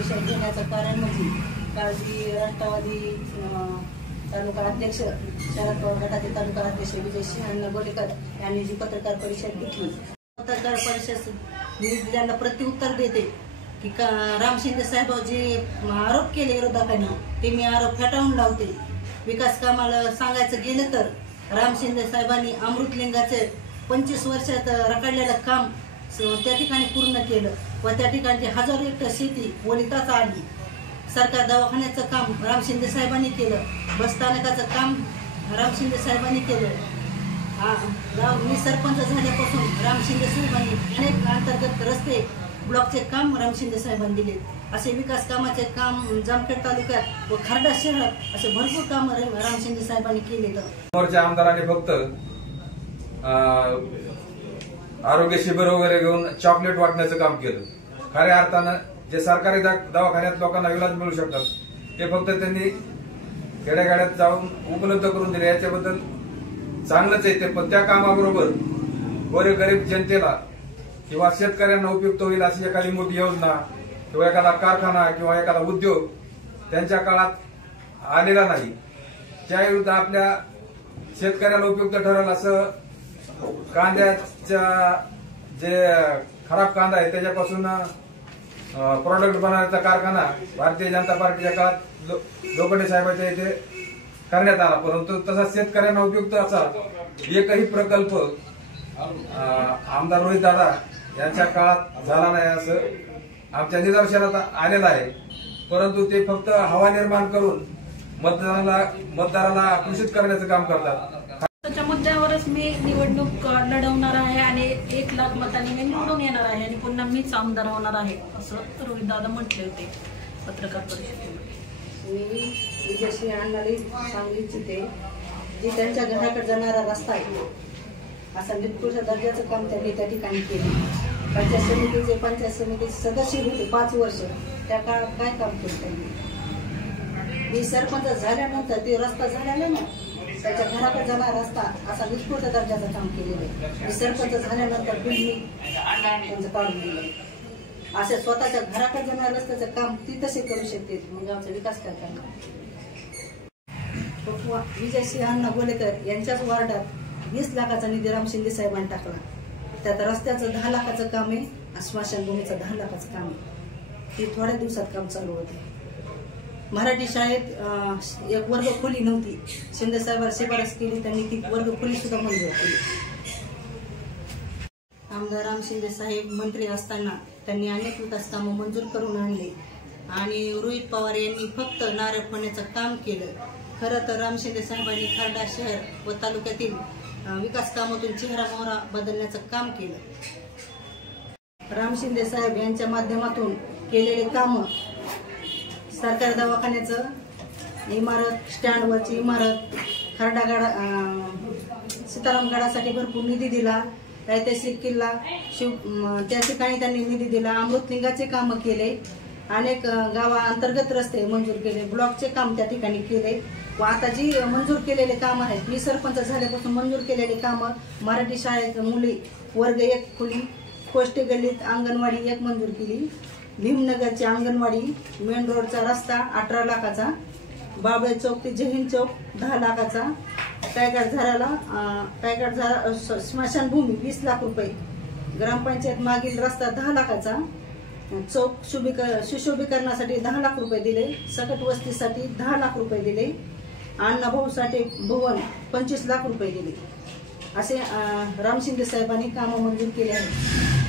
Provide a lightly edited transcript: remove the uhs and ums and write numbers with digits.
परिषद घेण्याचं कारण म्हणजे काळजी राष्ट्रवादी तालुका अध्यक्ष शरद पवार गटाचे तालुका अध्यक्ष विजय सिंह गोलेकर यांनी जी पत्रकार परिषद घेतली, पत्रकार परिषद मी त्यांना प्रत्युत्तर देते की राम शिंदे साहेब जे आरोप केले विरोधकांनी ते मी आरोप फेटाळून लावते। विकास कामाला सांगायचं गेलं तर राम शिंदे साहेबांनी अमृतलिंगाचे 25 वर्षात रखडलेलं काम त्या ठिकाणी पूर्ण केलं व त्या ठिकाणची हजारो हेक्टर शेती ओलिताच आली। सरकार दवाखान्याचं काम राम शिंदे साहेबांनी केलं, बस स्थानकाचं काम राम शिंदे साहेबांनी केलं। मी सरपंच झाल्यापासून राम शिंदे साहेबांनी अनेक अंतर्गत रस्ते ब्लॉकचे काम राम शिंदे साहेबांनी दिले। असे विकास कामाचे काम जामखेड तालुक्यात व खर्डा शहरात असे भरपूर काम राम शिंदे साहेबांनी केले। समोरच्या आमदारांनी फक्त आरोग्य शिबिर वगैरे घेऊन चॉकलेट वाटण्याचं काम केलं। खऱ्या अर्थानं जे सरकारी दवाखान्यात लोकांना इलाज मिळू शकतात ते फक्त त्यांनी खेड्यागाड्यात जाऊन उपलब्ध करून दिले, याच्याबद्दल चांगलंच आहे ते। पण त्या कामाबरोबर गोरगरीब जनतेला किंवा शेतकऱ्यांना उपयुक्त होईल अशी एखादी मोठी योजना किंवा एखादा कारखाना किंवा एखादा उद्योग त्यांच्या काळात आलेला नाही, त्याविरुद्ध आपल्या शेतकऱ्याला उपयुक्त ठरेल असं कांद्याच्या जे खराब कांदा आहे त्याच्यापासून प्रोडक्ट बनवण्याचा कारखाना भारतीय जनता पार्टीच्या काळात लोखंडे साहेबांच्या इथे करण्यात आला, परंतु तसा शेतकऱ्यांना उपयुक्त असा एकही प्रकल्प आमदार रोहित दादा यांच्या काळात झाला नाही असं आमच्या निदर्शनात आलेलं आहे। परंतु ते फक्त हवा निर्माण करून मतदाराला आकर्षित करण्याचं काम करतात। त्याच्या मुद्द्यावरच मी निवडणूक लढवणार आहे आणि 1 लाख मतांनी मी निवडून येणार आहे आणि पुन्हा मीच आमदार होणार आहे असं रोहित दादा म्हटले होते पत्रकार परिषदेमध्ये। मी विजय सिंह सांगू इच्छिते जी त्यांच्या घराकडे जाणारा रस्ता आहे असा निकृष्ट दर्जाचं काम त्यांनी त्या ठिकाणी केले। पंचायत समितीचे सदस्य होते 5 वर्ष, त्या काळात काय काम केलं त्यांनी? मी सरपंच झाल्यानंतर ते रस्ता झालेला ना, त्याच्या घराकडे जाणारा रस्ता असा निकृष्ट दर्जाचं काम केलेलं आहे। मी सरपंच झाल्यानंतर बिल्डिंग त्यांचं काढून दिलं। असे स्वतःच्या घराकडे जाणाऱ्या रस्त्याचं काम ती तसे करू शकते, मग आमचा विकास काय करणार? विजय सिंह गोलेकर यांच्याच वार्डात 20 लाखाचा निधी राम शिंदे साहेबांनी टाकला। त्यात रस्त्याचं 10 लाखाचं काम आहे, स्मशानभूमीचं 10 लाखाचं काम आहे। ते थोड्या दिवसात काम चालू होते। मराठी शाळेत एक वर्ग खोली नव्हती, शिंदे साहेबांनी शिफारस केली, त्यांनी ती वर्ग खोली सुद्धा मंजूर केली। आमदार राम शिंदे साहेब मंत्री असताना त्यांनी अनेक विकास कामं मंजूर करून आणले आणि रोहित पवार यांनी फक्त नारळ फोडण्याचं काम केलं। खरं तर राम शिंदे साहेबांनी खर्डा शहर व तालुक्यातील विकास कामातून चेहरा मोहरा बदलण्याचं काम केलं। राम शिंदे साहेब यांच्या माध्यमातून केलेले काम सरकारी दवाखान्याचं इमारत, स्टँडवरची इमारत, खर्डागडा सीतारामगडासाठी भरपूर निधी दिला, ऐतिहासिक किल्ला त्या ठिकाणी त्यांनी निधी दिला, अमृतलिंगाचे कामं केले, अनेक गावाअंतर्गत रस्ते मंजूर केले, ब्लॉकचे काम त्या ठिकाणी केले व आता जी मंजूर केलेले काम आहेत, मी सरपंच झाल्यापासून मंजूर केलेले कामं मराठी शाळेत मुली वर्ग 1 खोली, कोष्टी गल्लीत अंगणवाडी 1 मंजूर केली, भीमनगरची अंगणवाडी, मेन रोडचा रस्ता 18 लाखाचा, बाबळे चौक ते जहीन चौक 10 लाखाचा, कायगाड झारा स्मशानभूमी 20 लाख रुपये, ग्रामपंचायत मागील रस्ता 10 लाखाचा, चौक सुशोभीकरणासाठी 10 लाख रुपये दिले, सकट वस्तीसाठी 10 लाख रुपये दिले, अण्णाभाऊ साठे भवन 25 लाख रुपये दिले। असे राम शिंदे साहेबांनी कामं मंजूर केले आहेत।